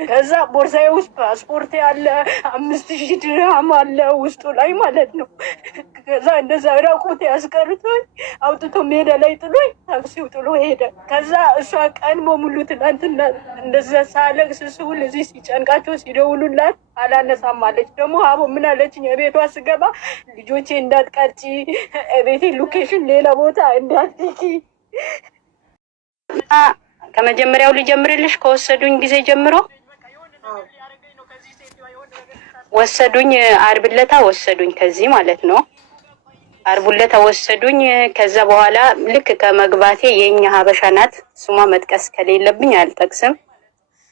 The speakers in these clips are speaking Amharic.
ከዛ ቦርሳዬ ውስጥ ፓስፖርት ያለ 5000 ድርሃም አለ ውስጡ ላይ ማለት ነው። ከዛ እንደዛ ራቁት ያስቀርቶኝ አውጥቶ ሜዳ ላይ ጥሎኝ ታክሲው ጥሎ ሄደ። ከዛ እሷ ቀን በሙሉ ትናንትና እንደዛ ሳለቅስ ስውል እዚህ ሲጨንቃቸው ሲደውሉላት አላነሳም አለች። ደግሞ አቦ ምን አለችኝ? ቤቷ ስገባ ልጆቼ እንዳትቀርጪ፣ ቤቴ ሎኬሽን ሌላ ቦታ እንዳትልኪ። ከመጀመሪያው ልጀምርልሽ። ከወሰዱኝ ጊዜ ጀምሮ ወሰዱኝ። ዓርብ ዕለት ወሰዱኝ ከዚህ ማለት ነው። ዓርብ ዕለት ወሰዱኝ። ከዛ በኋላ ልክ ከመግባቴ የኛ ሀበሻ ናት፣ ስሟ መጥቀስ ከሌለብኝ አልጠቅስም።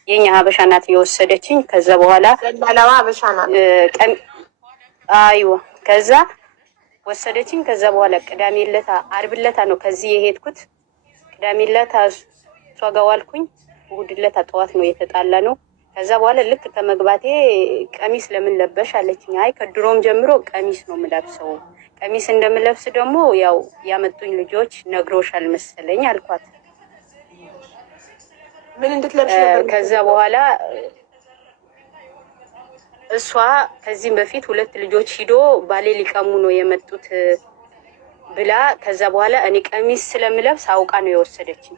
የኛ ሀበሻ ናት የወሰደችኝ። ከዛ በኋላ ለላዋ ሀበሻ ናት አይዋ ከዛ ወሰደችኝ። ከዛ በኋላ ቅዳሜ ዕለት ዓርብ ዕለት ነው ከዚህ የሄድኩት። ቅዳሜ ዕለት እሷ ጋር ዋልኩኝ። እሑድ ዕለት ጠዋት ነው የተጣላ ነው። ከዛ በኋላ ልክ ከመግባቴ ቀሚስ ለምን ለበሽ አለችኝ። አይ ከድሮም ጀምሮ ቀሚስ ነው የምለብሰው፣ ቀሚስ እንደምለብስ ደግሞ ያው ያመጡኝ ልጆች ነግሮሻል መሰለኝ አልኳት። ምን እንድትለብሽ ነበር? ከዛ በኋላ እሷ ከዚህም በፊት 2 ልጆች ሂዶ ባሌ ሊቀሙ ነው የመጡት ብላ ከዛ በኋላ እኔ ቀሚስ ስለምለብስ አውቃ ነው የወሰደችኝ።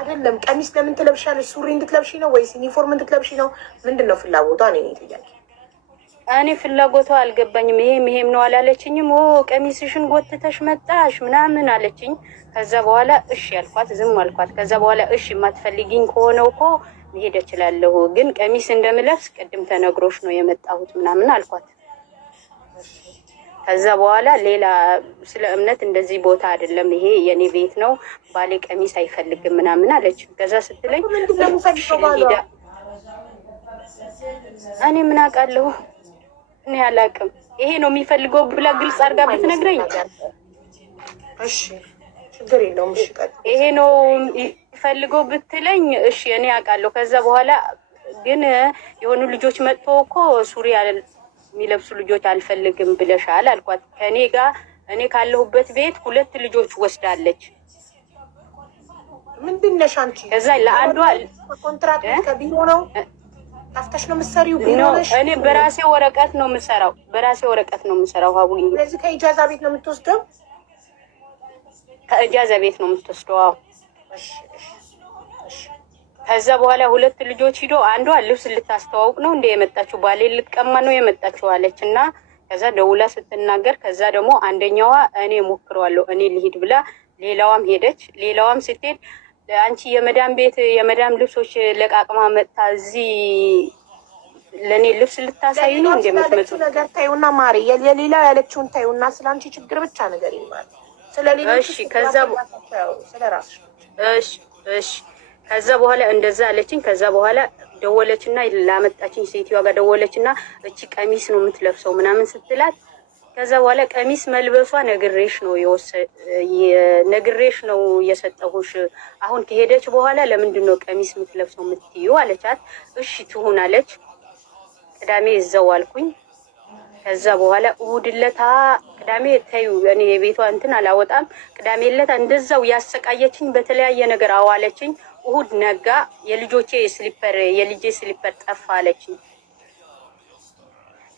አይደለም ቀሚስ ለምን ትለብሻለሽ? ሱሪ እንድትለብሺ ነው ወይስ ዩኒፎርም እንድትለብሺ ነው? ምንድነው ፍላጎቷ? እኔ ፍላጎቷ አልገባኝም። ይሄም ነው አላለችኝም። ቀሚስሽን ጎትተሽ መጣሽ ምናምን አለችኝ። ከዛ በኋላ እሺ ያልኳት ዝም አልኳት። ከዛ በኋላ እሺ የማትፈልጊኝ ከሆነው እኮ መሄድ እችላለሁ፣ ግን ቀሚስ እንደምለብስ ቅድም ተነግሮሽ ነው የመጣሁት ምናምን አልኳት። ከዛ በኋላ ሌላ ስለ እምነት እንደዚህ ቦታ አይደለም ይሄ የኔ ቤት ነው፣ ባሌ ቀሚስ አይፈልግም ምናምን አለች። ከዛ ስትለኝ እኔ ምን አውቃለሁ እኔ አላውቅም፣ ይሄ ነው የሚፈልገው ብላ ግልጽ አድርጋ ብትነግረኝ እሺ ችግር የለውም እሺ ይሄ ነው የሚፈልገው ብትለኝ እሺ እኔ አውቃለሁ። ከዛ በኋላ ግን የሆኑ ልጆች መጥቶ እኮ ሱሪ የሚለብሱ ልጆች አልፈልግም ብለሻል አልኳት። ከኔ ጋር እኔ ካለሁበት ቤት 2 ልጆች ወስዳለች። ምንድነሽ አንቺ? ከዛ ለአንዷ ኮንትራክት ከቢሮ ነው ታፍተሽ ነው የምትሰሪው? ቢሮ ነሽ? እኔ በራሴ ወረቀት ነው የምሰራው፣ በራሴ ወረቀት ነው የምሰራው። ሀቡዬ ስለዚህ ከኢጃዛ ቤት ነው የምትወስደው? ከኢጃዛ ቤት ነው የምትወስደው። ከዛ በኋላ 2 ልጆች ሂዶ አንዷ ልብስ ልታስተዋውቅ ነው እንደ የመጣችው ባሌ ልትቀማ ነው የመጣችው አለች። እና ከዛ ደውላ ስትናገር ከዛ ደግሞ አንደኛዋ እኔ ሞክረዋለሁ እኔ ልሂድ ብላ ሌላዋም ሄደች። ሌላዋም ስትሄድ አንቺ የመዳም ቤት የመዳም ልብሶች ለቃቅማ መጣ እዚህ ለኔ ልብስ ልታሳይ ነው እንደምትመጡ ነገር ታዩና ማሪ የሌላው ያለችውን ታዩና ስላንቺ ችግር ብቻ ነገር ይማር ስለሌሎች እሺ ከዛ ስለራስሽ እሺ ከዛ በኋላ እንደዛ አለችኝ። ከዛ በኋላ ደወለችና ላመጣችኝ ሴትዮዋ ጋር ደወለችና እቺ ቀሚስ ነው የምትለብሰው ምናምን ስትላት ከዛ በኋላ ቀሚስ መልበሷ ነግሬሽ ነው የሰጠሁሽ። አሁን ከሄደች በኋላ ለምንድን ነው ቀሚስ የምትለብሰው የምትይው አለቻት። እሺ ትሁን አለች። ቅዳሜ እዛው አልኩኝ። ከዛ በኋላ እሑድ ዕለት ቅዳሜ ተዩ እኔ የቤቷ እንትን አላወጣም። ቅዳሜ ዕለት እንደዛው ያሰቃየችኝ በተለያየ ነገር አዋለችኝ። እሑድ ነጋ የልጄ ስሊፐር ጠፋ አለችኝ።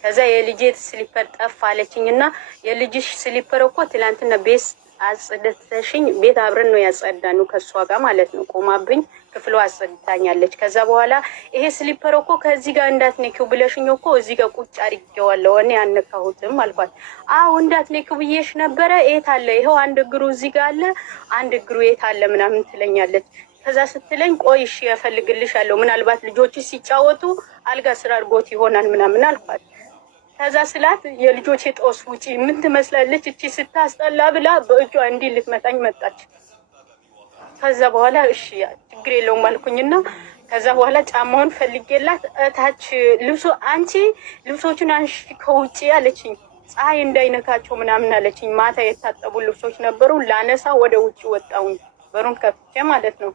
ከዛ የልጄ ስሊፐር ጠፋ አለችኝ እና የልጅሽ ስሊፐር እኮ ትላንትና ቤት አጽድተሽኝ ቤት አብረን ነው ያጸዳነው ከሷ ጋር ማለት ነው። ቆማብኝ ክፍሉ አጸድታኛለች። ከዛ በኋላ ይሄ ስሊፐር እኮ ከዚህ ጋር እንዳትነኪው ብለሽኝ እኮ እዚህ ጋር ቁጭ አድርጌዋለሁ እኔ አነካሁትም አልኳት። አዎ እንዳትነኪው ብዬሽ ነበረ። የት አለ? ይሄው አንድ እግሩ እዚህ ጋር አለ፣ አንድ እግሩ የት አለ ምናምን ትለኛለች። ከዛ ስትለኝ ቆይ እሺ እፈልግልሻለሁ፣ ምናልባት ልጆች ሲጫወቱ አልጋ ስራ አድርጎት ይሆናል ምናምን አልኳት። ከዛ ስላት የልጆቼ ጦስ ውጪ ምን ትመስላለች እቺ ስታስጠላ ብላ በእጇ እንዲህ ልትመታኝ መጣች። ከዛ በኋላ እሺ ችግር የለውም አልኩኝና ከዛ በኋላ ጫማውን ፈልጌላት እታች አንቺ ልብሶቹን አንሺ ከውጪ አለችኝ፣ ፀሐይ እንዳይነካቸው ምናምን አለችኝ። ማታ የታጠቡ ልብሶች ነበሩ፣ ላነሳ ወደ ውጪ ወጣሁኝ፣ በሩን ከፍቼ ማለት ነው።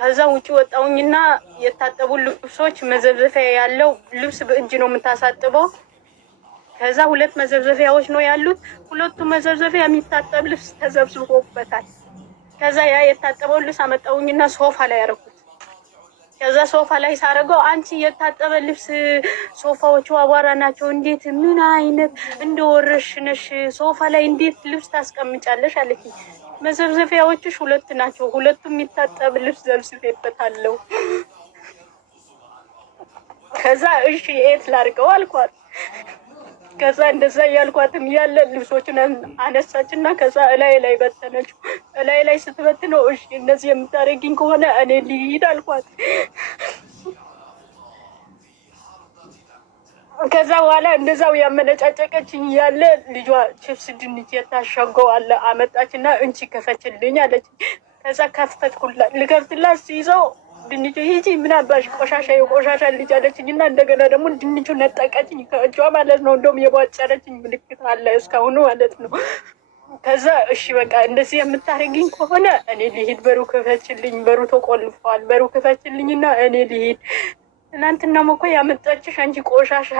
ከዛ ውጪ ወጣሁኝና የታጠቡ ልብሶች መዘብዘፊያ ያለው ልብስ በእጅ ነው የምታሳጥበው። ከዛ 2 መዘብዘፊያዎች ነው ያሉት። 2ቱ መዘብዘፊያ የሚታጠብ ልብስ ተዘብዝቦበታል። ከዛ ያ የታጠበው ልብስ አመጣውኝና ሶፋ ላይ ያረኩት። ከዛ ሶፋ ላይ ሳረገው አንቺ የታጠበ ልብስ ሶፋዎቹ አቧራ ናቸው፣ እንዴት ምን አይነት እንደወረሽ ነሽ? ሶፋ ላይ እንዴት ልብስ ታስቀምጫለሽ አለች። መዘብዘፊያዎችሽ 2 ናቸው፣ ሁለቱም የሚታጠብ ልብስ ዘብዝቤበታለሁ። ከዛ እሺ የት ላድርገው አልኳት። ከዛ እንደዛ እያልኳትም ያለ ልብሶችን አነሳችና ከዛ እላይ ላይ በተነችው። እላይ ላይ ስትበትነው እሺ እነዚህ የምታደርጊኝ ከሆነ እኔ ልሂድ አልኳት። ከዛ በኋላ እንደዛው ያመነጫጨቀችኝ ያለ ልጇ ቺፕስ ድንች የታሸገው አለ አመጣችና እንቺ ከፈችልኝ አለች። ከዛ ከፈትኩላት ልከፍትላት ሲይዘው ድንቹ ሂጂ ምን አባሽ ቆሻሻ የቆሻሻ ልጅ አለችኝ እና እንደገና ደግሞ ድንቹ ነጠቀችኝ ከእጇ ማለት ነው። እንደውም የቧጨረችኝ ምልክት አለ እስካሁኑ ማለት ነው። ከዛ እሺ በቃ እንደዚህ የምታደርጊኝ ከሆነ እኔ ልሂድ፣ በሩ ክፈችልኝ፣ በሩ ተቆልፏል፣ በሩ ክፈችልኝና እኔ ልሂድ። ትናንትናም እኮ ያመጣችሽ አንቺ ቆሻሻ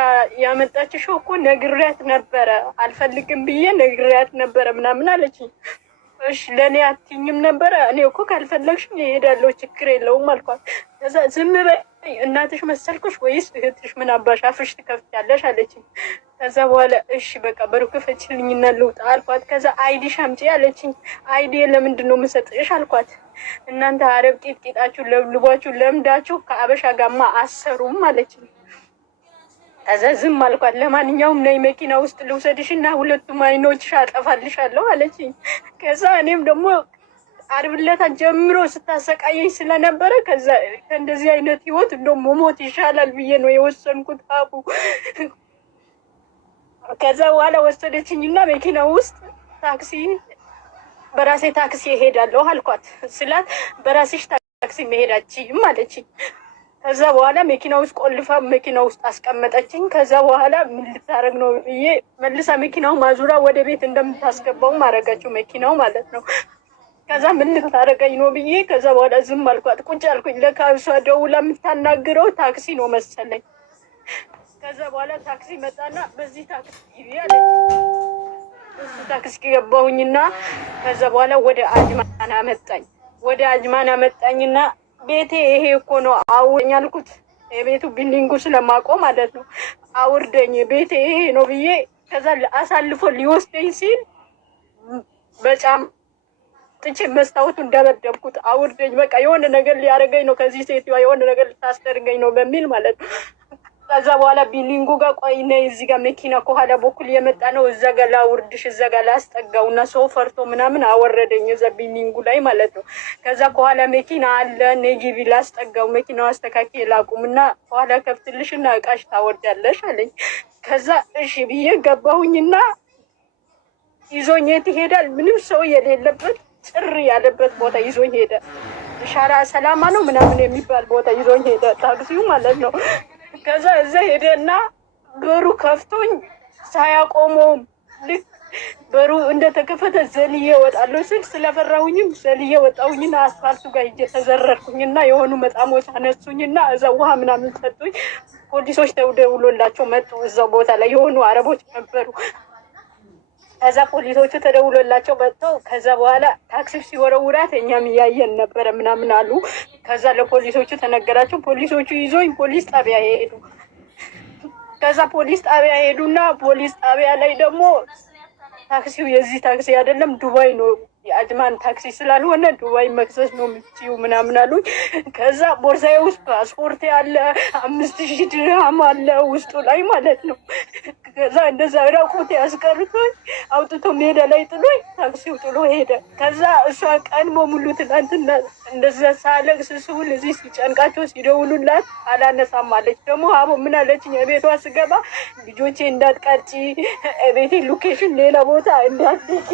ያመጣችሽ እኮ ነግሬያት ነበረ፣ አልፈልግም ብዬ ነግሬያት ነበረ ምናምን አለችኝ። እሺ ለእኔ አትይኝም ነበረ? እኔ እኮ ካልፈለግሽኝ እሄዳለሁ ችግር የለውም አልኳት። ከዛ ዝም በይ እናትሽ መሰልኩሽ ወይስ እህትሽ? ምን አባሽ አፍሽ ትከፍቻለሽ አለችኝ። ከዛ በኋላ እሺ በቃ በሩ ክፈችልኝና ልውጣ አልኳት። ከዛ አይዲሽ አምጪ አለችኝ። አይዲ ለምንድን ነው የምሰጥሽ አልኳት። እናንተ አረብ ቂጣችሁ ለብልቧችሁ ለምዳችሁ ከአበሻ ጋማ አሰሩም አለችኝ። ከዛ ዝም አልኳት። ለማንኛውም ነይ መኪና ውስጥ ልውሰድሽና 2ቱም አይኖችሽ አጠፋልሻለሁ አለችኝ። ከዛ እኔም ደግሞ ዓርብ ዕለት ጀምሮ ስታሰቃየኝ ስለነበረ ከዛ ከእንደዚህ አይነት ህይወት እንደውም መሞት ይሻላል ብዬ ነው የወሰንኩት አቡ። ከዛ በኋላ ወሰደችኝና መኪና ውስጥ ታክሲ በራሴ ታክሲ እሄዳለሁ አልኳት። ስላት በራስሽ ታክሲ መሄዳችም አለችኝ። ከዛ በኋላ መኪና ውስጥ ቆልፋ መኪና ውስጥ አስቀመጠችኝ። ከዛ በኋላ ምን ልታረግ ነው ብዬ መልሳ መኪናው ማዙራ ወደ ቤት እንደምታስገባው ማረጋችሁ መኪናው ማለት ነው። ከዛ ምን ልታረገኝ ነው ብዬ ከዛ በኋላ ዝም አልኳት። ቁጭ አልኩኝ። ለካ እሷ ደውላ የምታናግረው ታክሲ ነው መሰለኝ። ከዛ በኋላ ታክሲ መጣና በዚህ ታክሲ ያለች እሱ ታክሲ ገባሁኝና ከዛ በኋላ ወደ አጅማን አመጣኝ። ወደ አጅማን አመጣኝና ቤቴ ይሄ እኮ ነው አውርደኝ አልኩት። የቤቱ ቢልዲንጉ ስለማውቀው ማለት ነው። አውርደኝ ቤቴ ይሄ ነው ብዬ ከዛ አሳልፎ ሊወስደኝ ሲል በጫም ጥቼ መስታወቱን ደበደብኩት። አውርደኝ በቃ የሆነ ነገር ሊያደርገኝ ነው ከዚህ ሴትዮዋ የሆነ ነገር ልታስደርገኝ ነው በሚል ማለት ነው። ከዛ በኋላ ቢልዲንጉ ጋር ቆይ ነይ እዚህ ጋር መኪና ከኋላ በኩል የመጣ ነው እዛ ጋር ላውርድሽ እዛ ጋር ላስጠጋውና ሰው ፈርቶ ምናምን አወረደኝ እዛ ቢልዲንጉ ላይ ማለት ነው። ከዛ ከኋላ መኪና አለ ነይ ግቢ ላስጠጋው መኪናው አስተካክዬ ላቁምና ከኋላ ከፍትልሽና እቃሽ ታወርዳለሽ አለኝ። ከዛ እሺ ብዬ ገባሁኝና ይዞኝ የት ይሄዳል? ምንም ሰው የሌለበት ጭር ያለበት ቦታ ይዞኝ ሄደ። ሻራ ሰላማ ነው ምናምን የሚባል ቦታ ይዞኝ ሄደ ታክሲው ማለት ነው። ከዛ እዛ ሄደና በሩ ከፍቶኝ ሳያቆመውም ልክ በሩ እንደተከፈተ ዘልዬ ወጣለሁ ስል ስለፈራሁኝም ዘልዬ ወጣሁኝና አስፋልቱ ጋር ሂጄ ተዘረርኩኝና የሆኑ መጣሞች አነሱኝና እዛ ውሃ ምናምን ሰጡኝ። ፖሊሶች ተደውሎላቸው መጡ። እዛው ቦታ ላይ የሆኑ አረቦች ነበሩ። ከዛ ፖሊሶቹ ተደውሎላቸው መጥተው ከዛ በኋላ ታክሲ ሲወረውራት እኛም እያየን ነበረ ምናምን አሉ። ከዛ ለፖሊሶቹ ተነገራቸው። ፖሊሶቹ ይዞኝ ፖሊስ ጣቢያ ሄዱ። ከዛ ፖሊስ ጣቢያ ሄዱና ፖሊስ ጣቢያ ላይ ደግሞ ታክሲው የዚህ ታክሲ አይደለም ዱባይ ነው የአጅማን ታክሲ ስላልሆነ ዱባይ መክሰስ ነው የምትይው ምናምን አሉኝ። ከዛ ቦርሳዬ ውስጥ ፓስፖርት ያለ 5000 ድርሃም አለ ውስጡ ላይ ማለት ነው። ከዛ እንደዛ ራቁት ያስቀርቶኝ አውጥቶ ሜዳ ላይ ጥሎኝ ታክሲው ጥሎ ሄደ። ከዛ እሷ ቀን በሙሉ ትናንትና እንደዛ ሳለቅስ ስውል እዚህ ሲጨንቃቸው ሲደውሉላት አላነሳም አለች። ደግሞ አቦ ምን አለችኝ? ቤቷ ስገባ ልጆቼ እንዳትቀርጪ ቤቴ ሎኬሽን ሌላ ቦታ እንዳትልኪ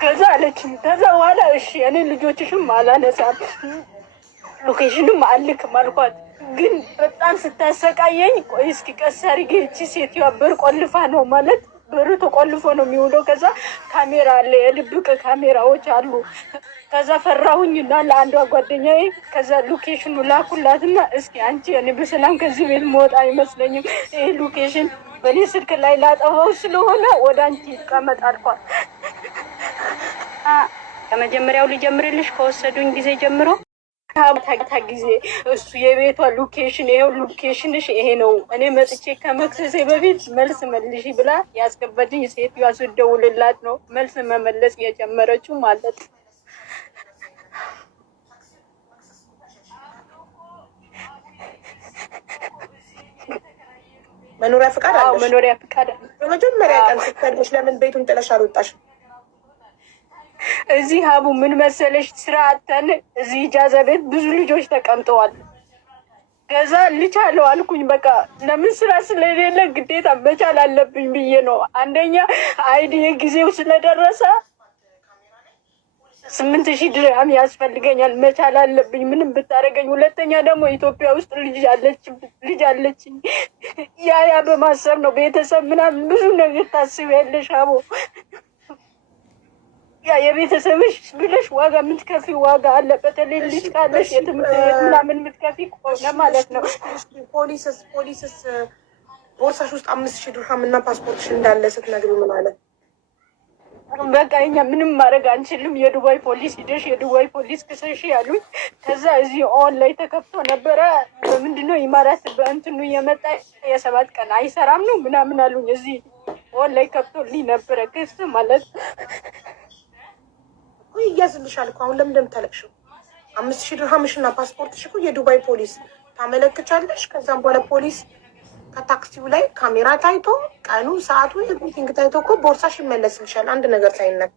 ከዛ አለችኝ። ከዛ በኋላ እሺ እኔ ልጆችሽም አላነሳም ሎኬሽንም አልክም አልኳት። ግን በጣም ስታሰቃየኝ ቆይ እስኪ ቀስ አድርጌ እቺ ሴትዮዋ በር ቆልፋ ነው ማለት በሩ ተቆልፎ ነው የሚውለው። ከዛ ካሜራ አለ የድብቅ ካሜራዎች አሉ። ከዛ ፈራሁኝና ለአንዷ ጓደኛዬ ከዛ ሎኬሽኑ ላኩላትና እስኪ አንቺ እኔ በሰላም ከዚህ ቤት መውጣ አይመስለኝም ይሄ ሎኬሽን በኔ ስልክ ላይ ላጠፋው ስለሆነ ወደ አንቺ ይቀመጥ አልኳት። ከመጀመሪያው ልጀምርልሽ ከወሰዱኝ ጊዜ ጀምሮ ታታ ጊዜ እሱ የቤቷ ሎኬሽን ይሄው ሎኬሽንሽ ይሄ ነው። እኔ መጥቼ ከመክሰሴ በፊት መልስ መልሺ ብላ ያስገባችኝ ሴትዮዋ ስደውልላት ነው መልስ መመለስ የጀመረችው ማለት ነው። መኖሪያ ፍቃድ አለሽ? መኖሪያ ፍቃድ አለ። በመጀመሪያ ቀን ስትፈልሽ ለምን ቤቱን ጥለሽ አልወጣሽም? እዚህ ሀቡ ምን መሰለሽ ስራ አተን እዚህ ኢጃዛ ቤት ብዙ ልጆች ተቀምጠዋል። ከዛ ልቻለው አልኩኝ። በቃ ለምን ስራ ስለሌለ ግዴታ መቻል አለብኝ ብዬ ነው። አንደኛ አይዲ ጊዜው ስለደረሰ 8,000 ድርሃም ያስፈልገኛል፣ መቻል አለብኝ ምንም ብታረገኝ። ሁለተኛ ደግሞ ኢትዮጵያ ውስጥ ልጅ አለችኝ። ያ በማሰብ ነው ቤተሰብ ምናምን ብዙ ነገር ታስቢያለሽ አቦ። ያ የቤተሰብሽ ብለሽ ዋጋ የምትከፊ ዋጋ አለ። በተለይ ልጅ ካለሽ የትምህርት ቤት ምናምን የምትከፊ ከሆነ ማለት ነው። ፖሊስስ ቦርሳሽ ውስጥ 5,000 ድርሃም እና ፓስፖርትሽ እንዳለ ስትነግሪው ምን አለ? በቃ እኛ ምንም ማድረግ አንችልም፣ የዱባይ ፖሊስ ሂደሽ የዱባይ ፖሊስ ክሰሽ ያሉኝ። ከዛ እዚህ ኦን ላይ ተከፍቶ ነበረ። በምንድነው ኢማራት በእንትኑ የመጣ የ7 ቀን አይሰራም ነው ምናምን አሉኝ። እዚህ ኦን ላይ ከፍቶልኝ ነበረ ክስ ማለት ወይ ይያዝልሻል እኮ። አሁን ለምን እንደምታለቅሽው 5,000 ድርሃምሽ እና ፓስፖርትሽ እኮ የዱባይ ፖሊስ ታመለክቻለሽ። ከዛም በኋላ ፖሊስ ከታክሲው ላይ ካሜራ ታይቶ ቀኑ ሰዓቱ ኤቭሪቲንግ ታይቶ እኮ ቦርሳሽ ይመለስልሻል። አንድ ነገር ሳይነካ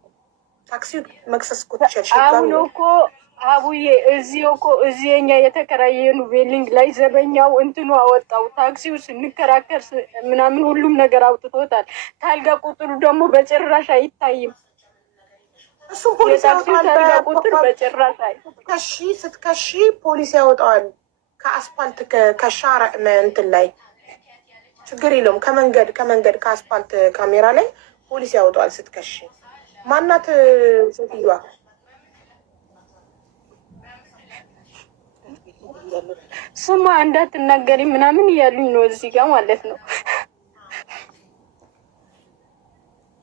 ታክሲው መክሰስ እኮ ትችያለሽ። አሁን እኮ አቡዬ እዚህ የኛ የተከራየኑ ቬሊንግ ላይ ዘበኛው እንትኑ አወጣው። ታክሲው ስንከራከር ምናምን ሁሉም ነገር አውጥቶታል። ታልጋ ቁጥሩ ደግሞ በጭራሽ አይታይም። እሱም ፖሊስ ያወጣዋል። ታልጋ ቁጥር በጭራሽ ስትከሺ ፖሊስ ያወጣዋል። ከአስፓልት ከሻራ እንትን ላይ ችግር የለውም። ከመንገድ ከአስፓልት ካሜራ ላይ ፖሊስ ያወጣዋል ስትከሺ። ማናት ሴትዮዋ? ስሟ እንዳትናገሪ ምናምን እያሉኝ ነው እዚህ ጋር ማለት ነው።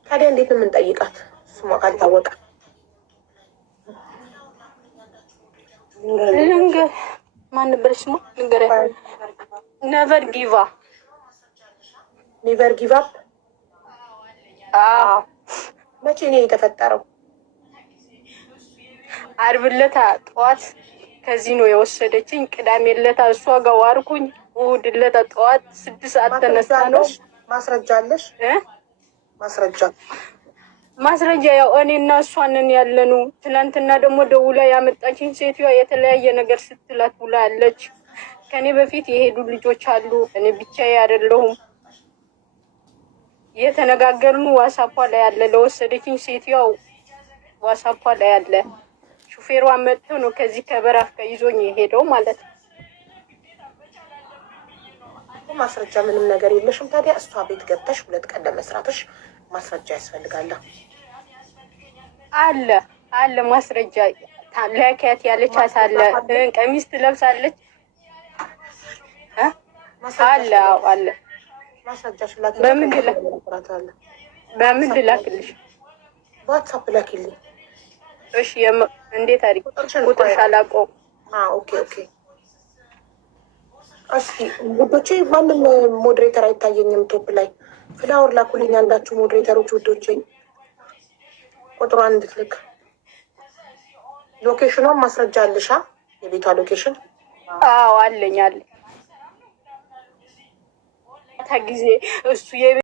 ታዲያ እንዴት ነው የምንጠይቃት ስሟ ካልታወቀ? ማን ነበር ስሟ? ነቨር ጊቫ ኔቨር ጊቭ አፕ። መቼ ነው የተፈጠረው? ዓርብ ዕለት ጠዋት ከዚህ ነው የወሰደችኝ። ቅዳሜ ዕለት እሷ ጋር ዋርኩኝ። እሑድ ዕለት ጠዋት 6 ሰዓት ተነስታ ነው። ማስረጃ አለሽ? ማስረጃ ያው እኔ እና እሷ ነን ያለኑ። ትናንትና ደግሞ ደውላ ያመጣችኝ ሴትዮዋ የተለያየ ነገር ስትላት ውላ አለች። ከኔ በፊት የሄዱ ልጆች አሉ፣ እኔ ብቻዬ አይደለሁም። የተነጋገርኑ ዋሳፓ ላይ ያለ ለወሰደችኝ ሴትዮዋ ዋሳፓ ላይ ያለ ሹፌሯ መጥቶ ነው ከዚህ ከበራፍ ከይዞኝ የሄደው ማለት ነው። ማስረጃ ምንም ነገር የለሽም። ታዲያ እሷ ቤት ገብተሽ 2 ቀን ለመስራትሽ ማስረጃ ያስፈልጋል። አለ ማስረጃ ላኪያት ያለቻት አለ። ቀሚስ ትለብሳለች አለ ማስረጃሽ በምን ልላክልሽ? ዋትሳፕ ላኪልኝ። እሺ እንዴት አድርጊ? ቁጥርሽ አላውቀውም። ኦኬ እስኪ ውዶቼ፣ ማንም ሞዴሬተር አይታየኝም ቶፕ ላይ። ፍላወር ላኩልኝ አንዳችሁ ሞዴሬተሮች ውዶቼ፣ ቁጥሯን እንድትልክ። ሎኬሽኗን ማስረጃ አለሻ? የቤቷ ሎኬሽን? አለኝ ጊዜ እሱ